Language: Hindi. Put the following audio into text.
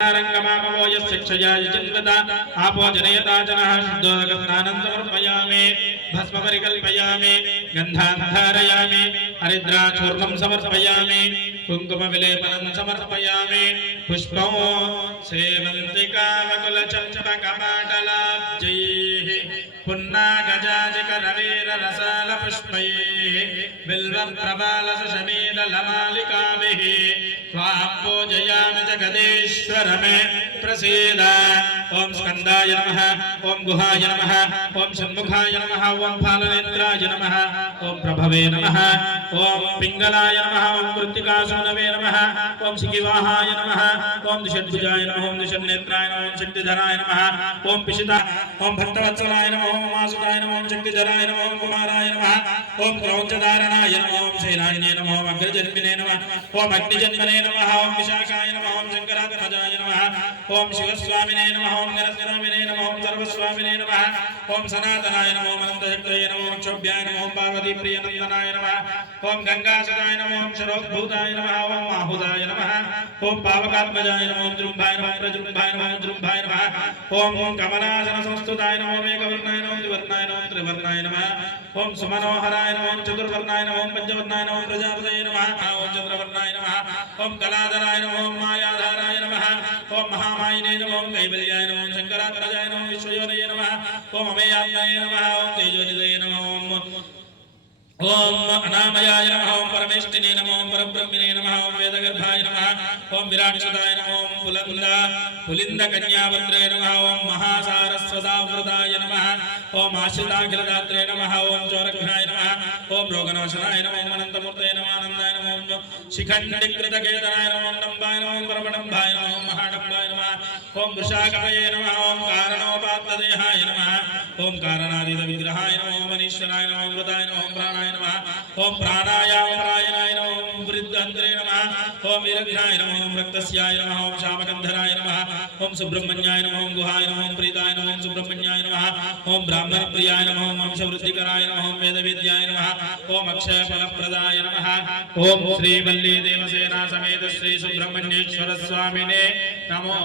रंगमामवो यस्यक्षया यजन्वता आपो जनयता जनः शुद्धोदकस्नानं समर्पयामि भस्म परिकल्पयामि गन्धान् धारयामि हरिद्राचूर्णं समर्पयामि कुङ्कुमविलेपनं समर्पयामि पुष्पं सेवन्तिकावकुलचम्पकपाटलाब्जैः पुन्नागजाजिकरवीररसालपुष्पैः बिल्वप्रबालसशमेदलमालिकाभिः त्वां पूजयामि जगदीश्वर मे प्रसीद। ओम स्कंदाय नमः, ओम गुहाय नमः, ओम षण्मुखाय नमः, ओम फालनेत्राय नमः, ओम प्रभवे नमः, ओम पिंगलाय नमः, ओम कृत्तिकासूनवे नमः, ओम शिखिवाहाय नमः, ओम दिषद्भुजाय नमः, ओम दिषन्नेत्राय नमः, ओम शक्तिधराय नमः, ओम पिशिता, ओम भक्तवत्सलाय नमः, ओम वासुदाय नमः, ओम शक्तिधराय नमः, ओम कुमाराय नमः, ओम क्रौञ्चधारणाय नमः, ओम शैलान्ये नमः, ओम अग्रजन्मिने नमः, ओम अग्निजन्मने नमः, ओम विशाखाय नमः, ओम शंकरात्मजाय नमः, ओम शिवस्वामिने नमः, ओम गणस्वामिने नमः, ओम सर्वस्वामिने नमः, ओम सनातनाय नमः, ओम अनन्तशक्तये नमः, ओम क्षोभ्याय नमः, ओम पार्वतीप्रियनन्दनाय नमः, ओम गंगासुताय नमः, ओम शरोद्भूताय नमः, ओम माहुदाय नमः, ओम पावकात्मजाय नमः, ओम जृम्भाय नमः, प्रजृम्भाय नमः, जृम्भाय नमः, ओम कमलासनसंस्तुताय नमः, ओम एकवर्णाय नमः, द्विवर्णाय नमः, त्रिवर्णाय नमः, ओम सुमनोहराय नमः, ओम चतुर्वर्णाय नमः, ओम पंचवर्णाय नमः, ओम प्रजापतये नमः, ओम चंद्रवर्णाय नमः, ओम कलाधराय नमः, ओम मायाधाराय नमः, ओम महामायिने नमः, ओम कैवल्याय नमः, ओम शंकरात्मजाय नमः, विश्वयोनये नमः, ओम अमेयात्मने नमः, ओम तेजोनिधये नमः, ओम अनामयाय नमः, ओम परमेष्टिने नमः, ओम परब्रह्मणे नमः, ओम वेदगर्भाय नमः, ओम विराट्सुताय नमः, ओम पुलिन्दकन्यावद्रे नमः, ओम महासारस्वतावृताय नमः, ओम आश्रिताखिलदात्रे नमः, ओम चौरघ्नाय नमः, ओम रोगनाशनाय नमः, ओम अनन्तमूर्तये नमः, आनन्दाय नमः, ओम शिखण्डिकृतकेतनाय नमः, ओम डम्बाय नमः, ओम परमडम्बाय नमः, ओम महाडम्बाय नमः, ओम वृषाकपये नमः, ओम कारणोपात्तदेहाय नमः, ओम कारणादितविग्रहाय नमः, ओम अनीश्वराय नमः, ओम मृताय नमः, ओम प्राणाय नमः, ओम प्राणायामपरायणाय नमः, ओम वृद्धन्त्रे नमः, ओम वीरघ्नाय नमः, ओम रक्तस्याय नमः, ओम शामकन्धराय नमः, ओम सुब्रह्मण्याय नमः, ओम गुहाय नमः, ओम प्रीताय नमः, ओम सुब्रह्मण्याय नमः, ओम ब्राह्मणप्रियाय नमः, ओम वंशवृद्धिकराय नमः, ओम वेदविद्याय नमः, ओम अक्षयफलप्रदाय नमः, ओम श्रीवल्ली देवसेना समेत श्री सुब्रह्मण्येश्वर स्वामिने नमो।